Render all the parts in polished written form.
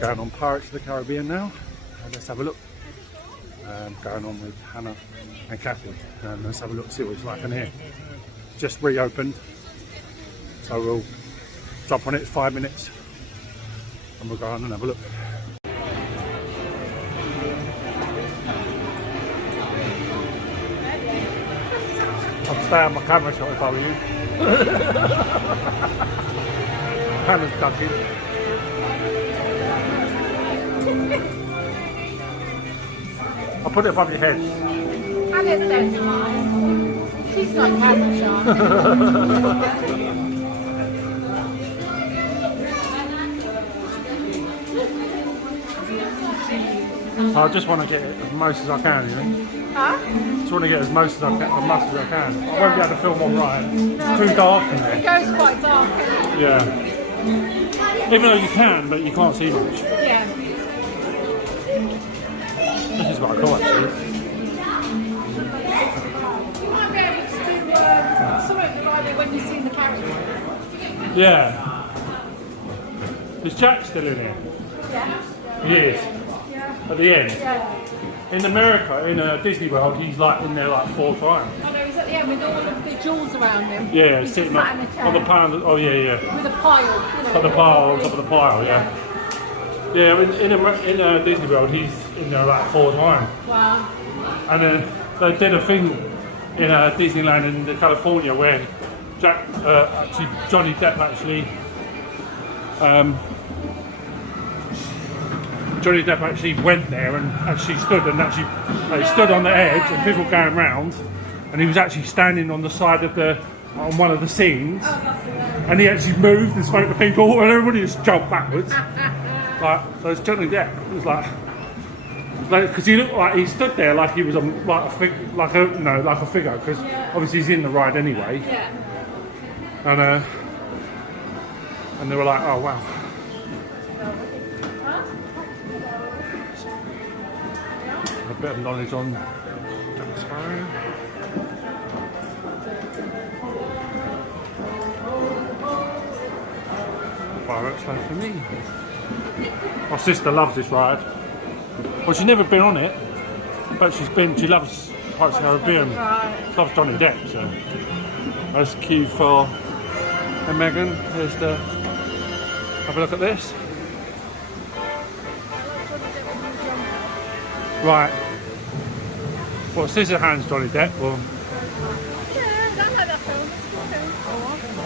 going on Pirates of the Caribbean now. Let's have a look. Going on with Hannah and Kathy. Let's have a look, see what it's like in here. Just reopened, so we'll jump on it 5 minutes and we'll go on and have a look. I'd stay on my camera shot if I were you. Hannah's ducking. I'll put it above your head. Hannah's dead smart. She's not camera shy. I just want to get it as most as I can, you know? Huh? Just want to get as much as I can. I won't be able to film on right. It's too dark in there. It goes quite dark. Yeah. Even though you can, but you can't see much. Yeah. This is quite cool actually. You might be able to do something like when you see the character. Yeah. Is Jack still in here? Yeah. He is. Yeah. At the end. Yeah. In America, in Disney World, he's like in there like 4 times. I know he's at the end with all of the jewels around him. Yeah, he's sitting sat in a chair on the pile. Oh yeah, yeah. with a pile. You know, On the pile, on top of the pile, yeah. Yeah, in Disney World, he's in there like 4 times. Wow. And they did a thing in Disneyland in California where Johnny Depp actually went there and actually stood on the edge and people going round, and he was actually standing on the side of on one of the scenes, and he actually moved and spoke to people, and everybody just jumped backwards. Like, so it's Johnny Depp. It was like because he looked like he stood there like he was a figure, because obviously he's in the ride anyway. Yeah. And they were like, oh wow. A bit of knowledge on Jack Sparrow. Pirates Life for me. My sister loves this ride. Well, she's never been on it, but she loves Pirates of the Caribbean. She loves Johnny Depp, so. There's the queue for Megan. Here's the. Have a look at this. Right. Well, Scissorhands Johnny Depp, Yeah, I don't like that film.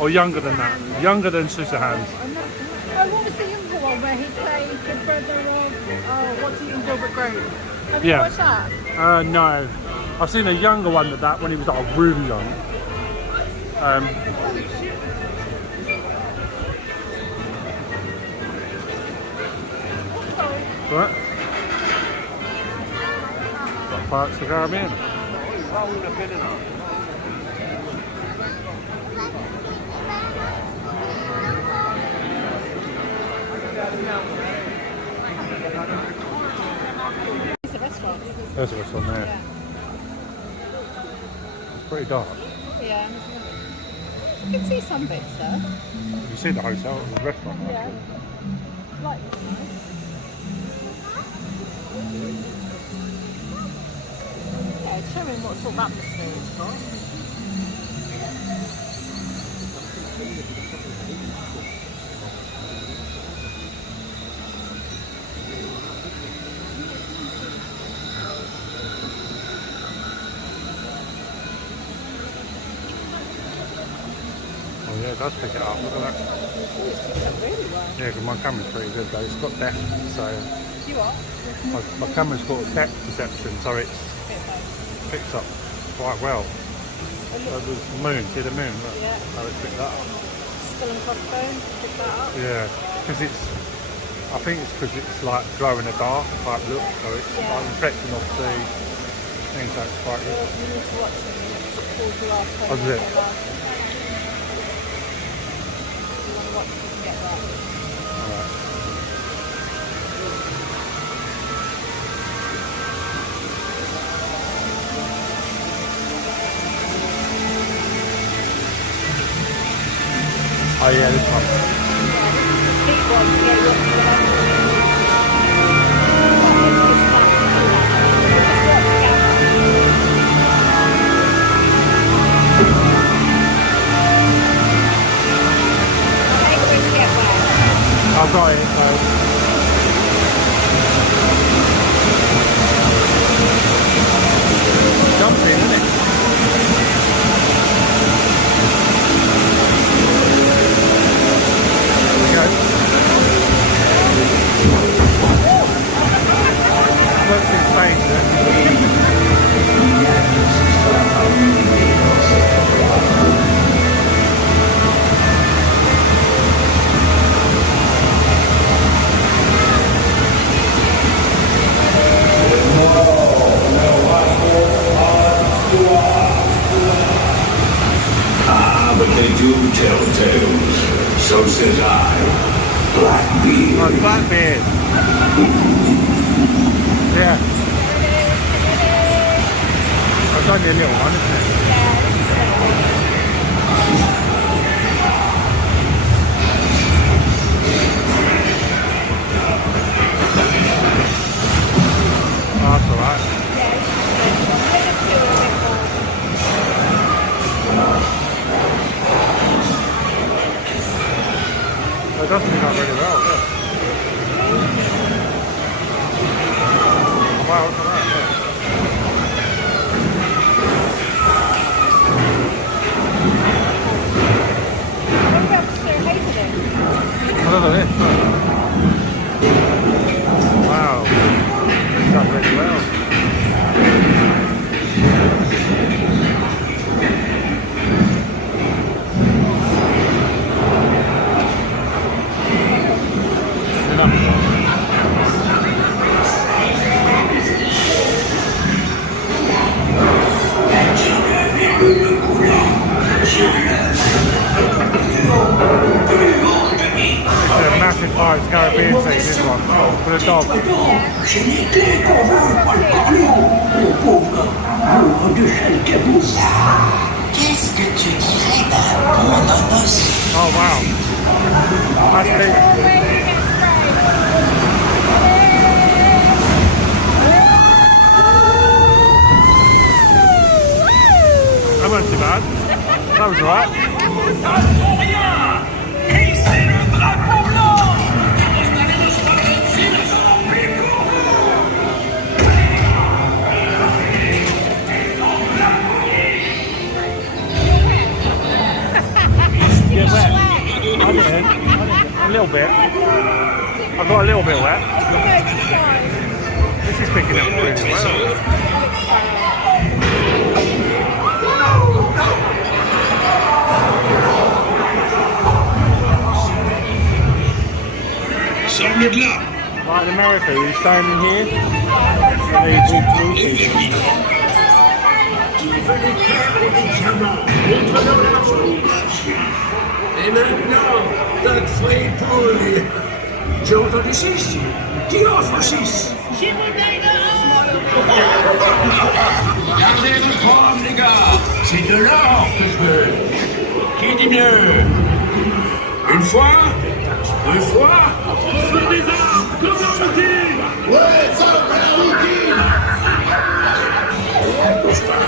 or younger than that. Younger than Scissorhands. Oh, what was the younger one where he played the brother of what's he in Gilbert Grape? Have you watched that? No. I've seen a younger one than that when he was like really young. What? Pirates of the Caribbean. It's a restaurant. There's a restaurant there. Yeah. It's pretty dark. Yeah. You can see some bits there. You see the hotel, the restaurant. Yeah. Like. Yeah, it's showing what sort of atmosphere it's got. Oh yeah, it does pick it up. Look at that. Really well. Yeah, because my camera's pretty good though. It's got depth, so You are? my camera's got depth perception, so it picks up quite well. So the moon, see the moon? Look, Yeah. how it picked that up. Skull and crossbones, pick that up. Yeah, because I think it's because it's like glow in the dark type look, so it's like reflecting off the thing, so it's quite good. You need to watch it. Towards the last Oh, is it? You want to watch it and get that. Alright. Oh yeah, this one. The steep one, yeah, you want to try it though. Jumping, isn't it? There we go. Looks insane, doesn't it? But they do tell tales. So says I. Blackbeard. Oh, Blackbeard. Yeah. That's only a little one, isn't it? Oh, that's alright. It does pick up really well, look. Wow, look at that, look. Look at this, look. Wow, it's done really well. Pirates Caribbean scene, this one, for the dog. Je n'étais convaincu par le camion, le pauvre amoureux de quelques Qu'est-ce que tu dirais d'un bon nonos? Oh wow. That's big. That wasn't too bad. That was alright. Get wet. I didn't. A little bit. I got a little bit wet. This is picking up really well. Like in America, you standing here, and they walk through people. Et maintenant, t'as fait pour lui. J'ai entendu 6. Qui offre 6? J'ai mon Gardez votre forme, les gars. C'est de l'or que je veux. Qui dit mieux? Une fois? 2 fois? On veut des armes, comme la routine. Ouais, ça, comme la routine. Ne bouge pas.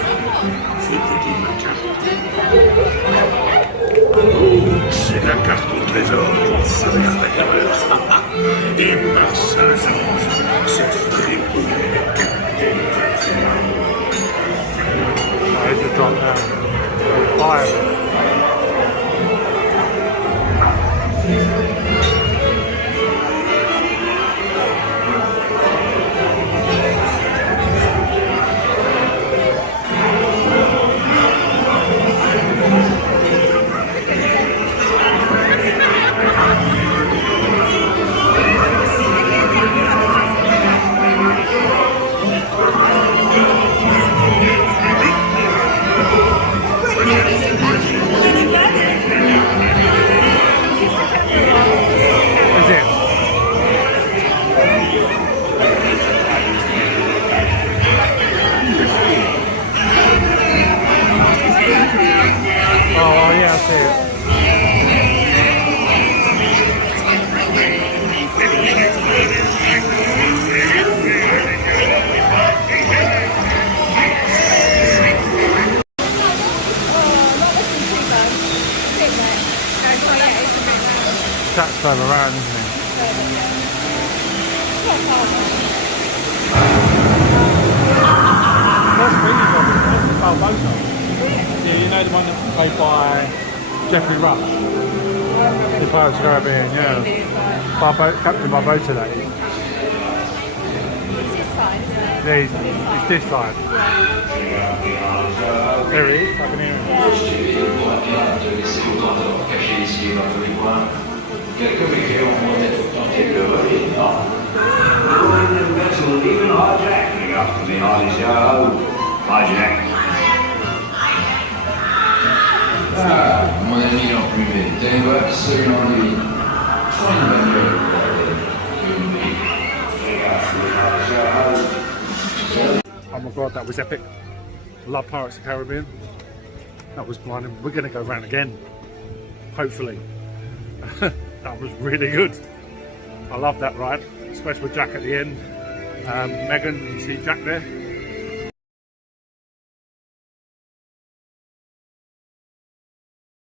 Je te dis ma carte. C'est la carte au trésor pour sauver la valeur. Et par Saint-Georges, c'est fribourg. There's the drop now. Fire. Tracks drive around, isn't he? further, yeah. Not far though. What's really got it? That's the Barbosa. Yeah, you know the one that was played by Jeffrey Rush. The Pirates of the Caribbean, yeah. Captain Barbosa, that is. It's this side, isn't it? Yeah, it's this side. There it is, I can hear it. Even hijacking after me, hijack. Mon ami en privé, t'aimerais absolument lui. Oh my god, that was epic. Love Pirates of the Caribbean. That was blinding. We're going to go round again. Hopefully. That was really good. I love that ride, especially with Jack at the end. Megan, you see Jack there?